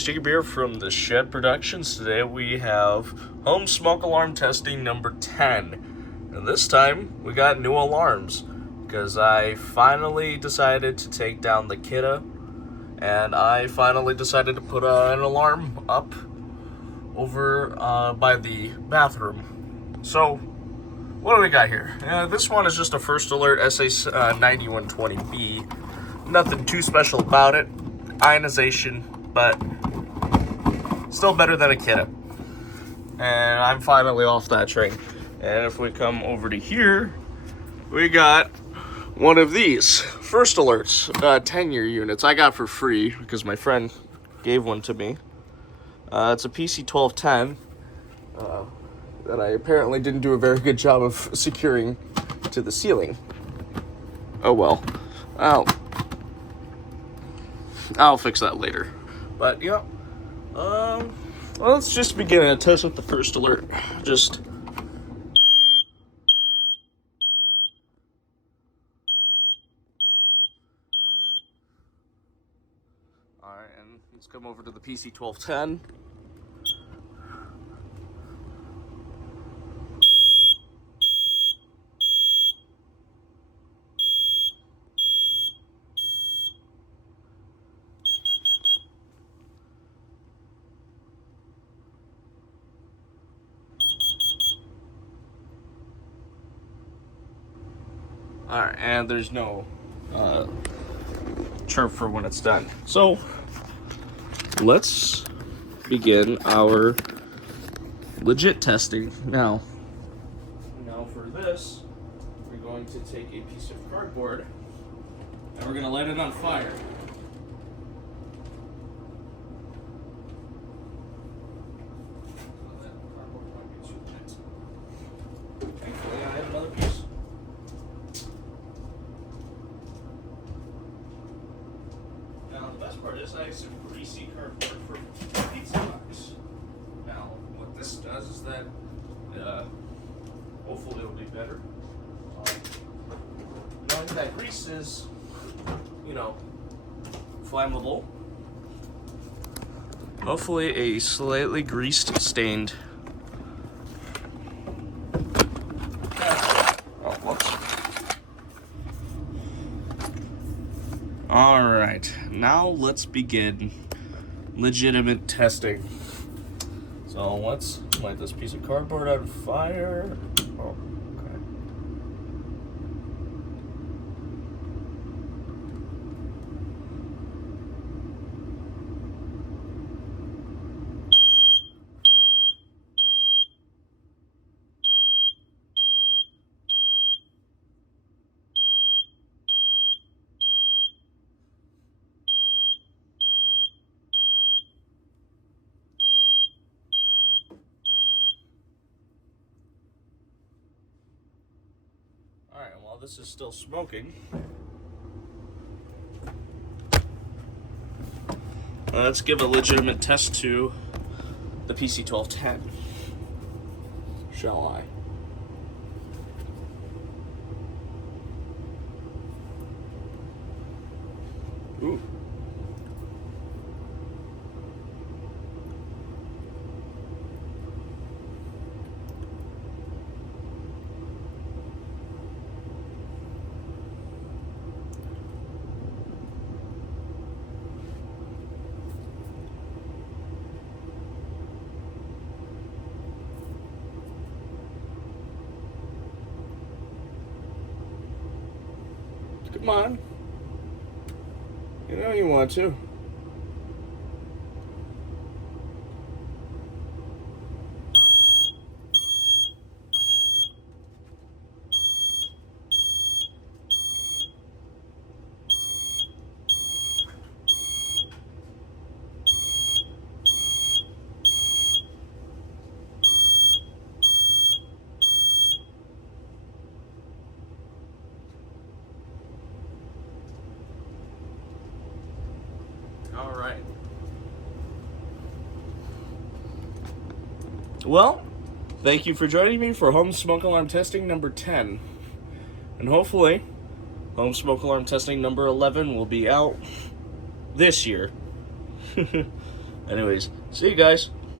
guys, Jacob here from the Shed Productions. Today we have home smoke alarm testing number 10. And this time we got new alarms because I finally decided to take down the Kidda, and I finally decided to put an alarm up over by the bathroom. So what do we got here? This one is just a First Alert SA9120B. Nothing too special about it. Ionization, but still better than a Kidda. And I'm finally off that train. And if we come over to here, we got one of these First Alerts 10-year units I got for free because my friend gave one to me. It's a PC1210 that I apparently didn't do a very good job of securing to the ceiling. Oh well. I'll fix that later. But yeah, well, let's just begin a test with the First Alert. Just all right, and let's come over to the PC1210. Alright, and there's no chirp for when it's done. So, let's begin our legit testing now. Now for this, we're going to take a piece of cardboard and we're going to light it on fire. Thankfully, I have another piece. Now, the best part is I have some greasy cardboard for pizza box. Now, what this does is that, hopefully it'll be better. Knowing that grease is, flammable. Hopefully a slightly greased stained. Oh, whoops. Alright, now let's begin legitimate testing. So let's light this piece of cardboard on fire. Oh, okay. Alright, while this is still smoking, let's give a legitimate test to the PC1210. Shall I? Ooh. Come on. You know you want to. All right. Well, thank you for joining me for home smoke alarm testing number 10. And hopefully, home smoke alarm testing number 11 will be out this year. Anyways, see you guys.